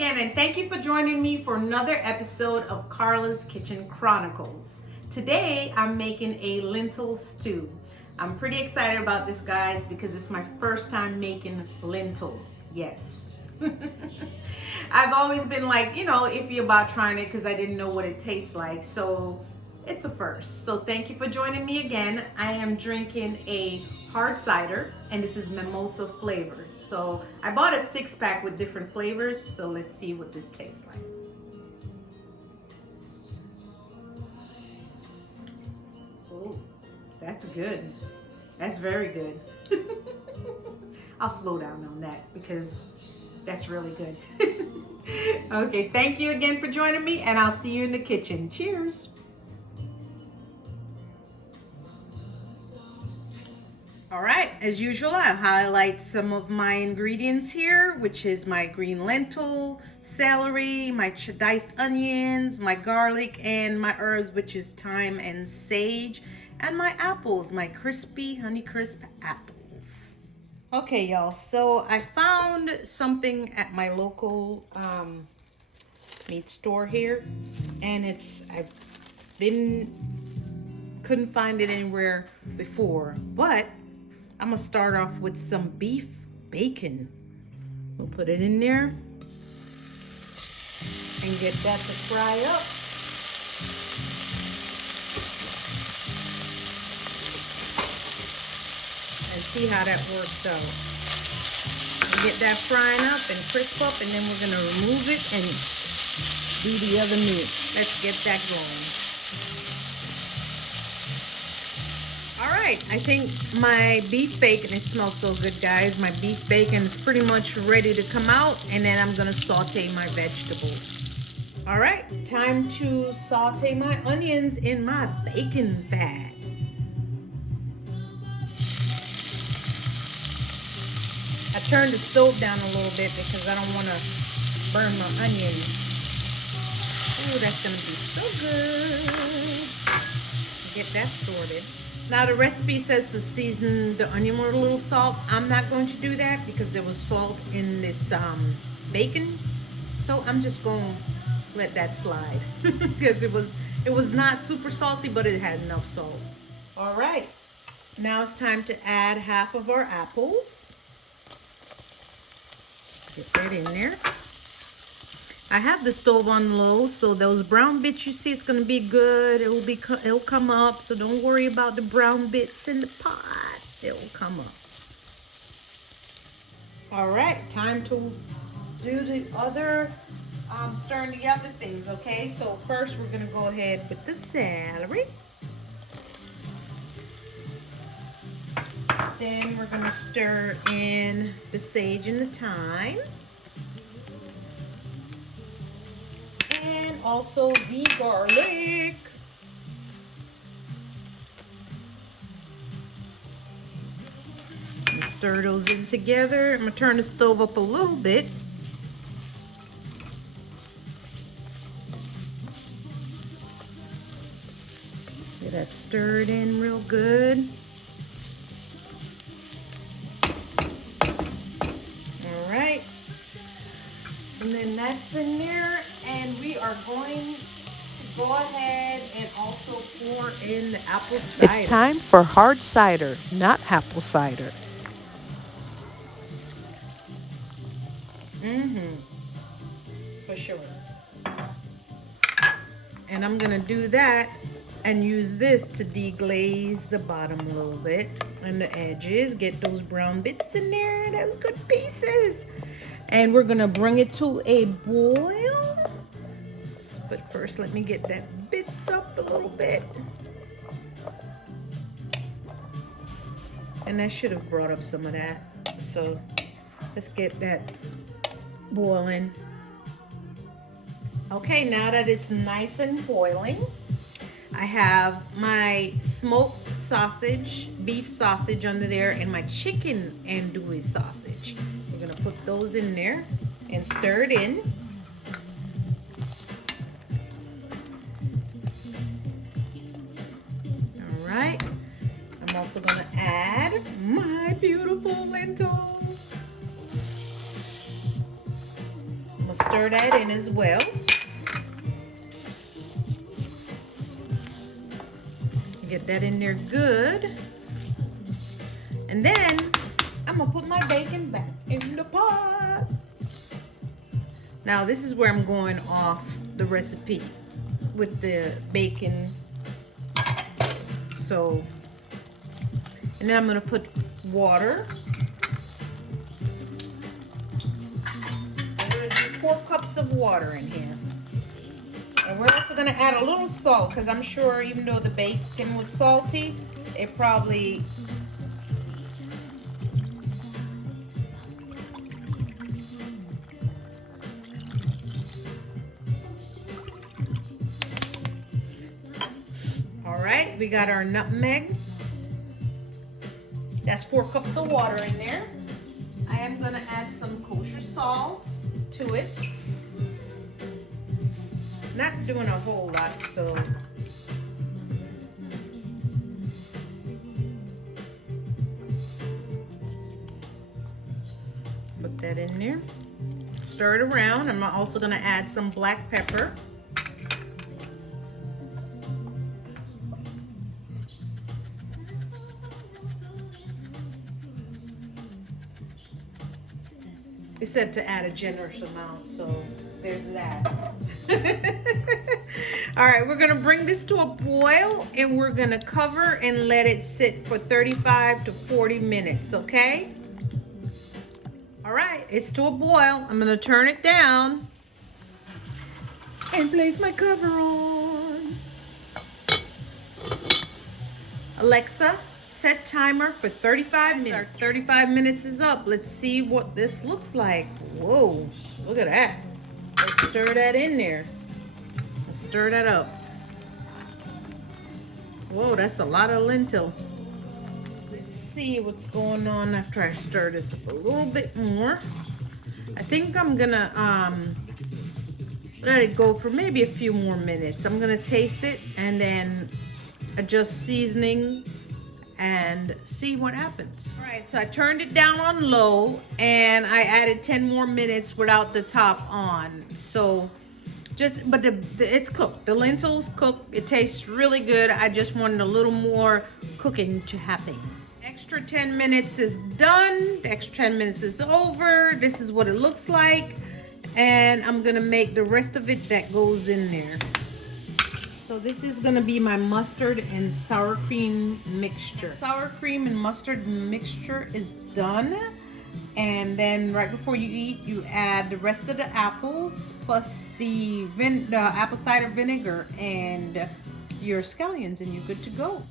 again, and thank you for joining me for another episode of Carla's Kitchen Chronicles. Today I'm making a lentil stew. I'm pretty excited about this, guys, because it's my first time making lentil. Yes. I've always been like, iffy about trying it because I didn't know what it tastes like. So it's a first. So thank you for joining me again. I am drinking a hard cider, and this is mimosa flavored. So I bought a 6-pack with different flavors. So let's see what this tastes like. Oh, that's good. That's very good. I'll slow down on that because that's really good. Okay, thank you again for joining me, and I'll see you in the kitchen. Cheers. All right, as usual, I highlight some of my ingredients here, which is my green lentil, celery, my diced onions, my garlic, and my herbs, which is thyme and sage, and my apples, my crispy Honeycrisp apples. Okay, y'all, so I found something at my local meat store here, and couldn't find it anywhere before, but I'm gonna start off with some beef bacon. We'll put it in there and get that to fry up. And see how that works out. We'll get that frying up and crisp up, and then we're gonna remove it and do the other meat. Let's get that going. Alright, I think my beef bacon, it smells so good, guys. My beef bacon is pretty much ready to come out, and then I'm gonna saute my vegetables. Alright, time to saute my onions in my bacon fat. I turned the stove down a little bit because I don't want to burn my onions. Ooh, that's gonna be so good. Get that sorted. Now the recipe says to season the onion with a little salt. I'm not going to do that because there was salt in this bacon. So I'm just going to let that slide because it was not super salty, but it had enough salt. All right, now it's time to add half of our apples. Get that in there. I have the stove on low, so those brown bits you see, it's gonna be good. It'll come up, so don't worry about the brown bits in the pot. It'll come up. All right, time to do the other, stirring the other things, okay? So first we're gonna go ahead with the celery. Then we're gonna stir in the sage and the thyme. And also the garlic. And stir those in together. I'm gonna turn the stove up a little bit. Get that stirred in real good. All right. And then that's in there, and we are going to go ahead and also pour in the apple cider. It's time for hard cider, not apple cider. For sure. And I'm gonna do that and use this to deglaze the bottom a little bit and the edges. Get those brown bits in there, those good pieces. And we're gonna bring it to a boil. But first, let me get that bits up a little bit. And I should have brought up some of that. So let's get that boiling. Okay, now that it's nice and boiling, I have my smoked sausage, beef sausage under there, and my chicken andouille sausage. We're gonna put those in there and stir it in. All right, I'm also gonna add my beautiful lentils. I'm gonna stir that in as well. Get that in there good. And then I'm gonna put my bacon back in the pot. Now this is where I'm going off the recipe with the bacon. So, and then I'm gonna put water. I'm gonna do 4 cups of water in here. And we're also gonna add a little salt because I'm sure even though the bacon was salty, it probably Alright, we got our nutmeg. That's 4 cups of water in there. I am gonna add some kosher salt to it. Not doing a whole lot, so put that in there. Stir it around. I'm also gonna add some black pepper. It said to add a generous amount, so there's that. All right, we're gonna bring this to a boil and we're gonna cover and let it sit for 35 to 40 minutes, okay? All right, it's to a boil. I'm gonna turn it down and place my cover on. Alexa, set timer for 35 minutes. Our 35 minutes is up. Let's see what this looks like. Whoa, look at that. Let's stir that in there. Let's stir that up. Whoa, that's a lot of lentil. Let's see what's going on after I stir this up a little bit more. I think I'm gonna let it go for maybe a few more minutes. I'm gonna taste it and then adjust seasoning and see what happens. All right, so I turned it down on low and I added 10 more minutes without the top on. So but it's cooked. The lentils cooked. It tastes really good. I just wanted a little more cooking to happen. Extra 10 minutes is done. The extra 10 minutes is over. This is what it looks like. And I'm gonna make the rest of it that goes in there. So this is gonna be my mustard and sour cream mixture. Sour cream and mustard mixture is done. And then right before you eat, you add the rest of the apples plus the apple cider vinegar and your scallions and you're good to go.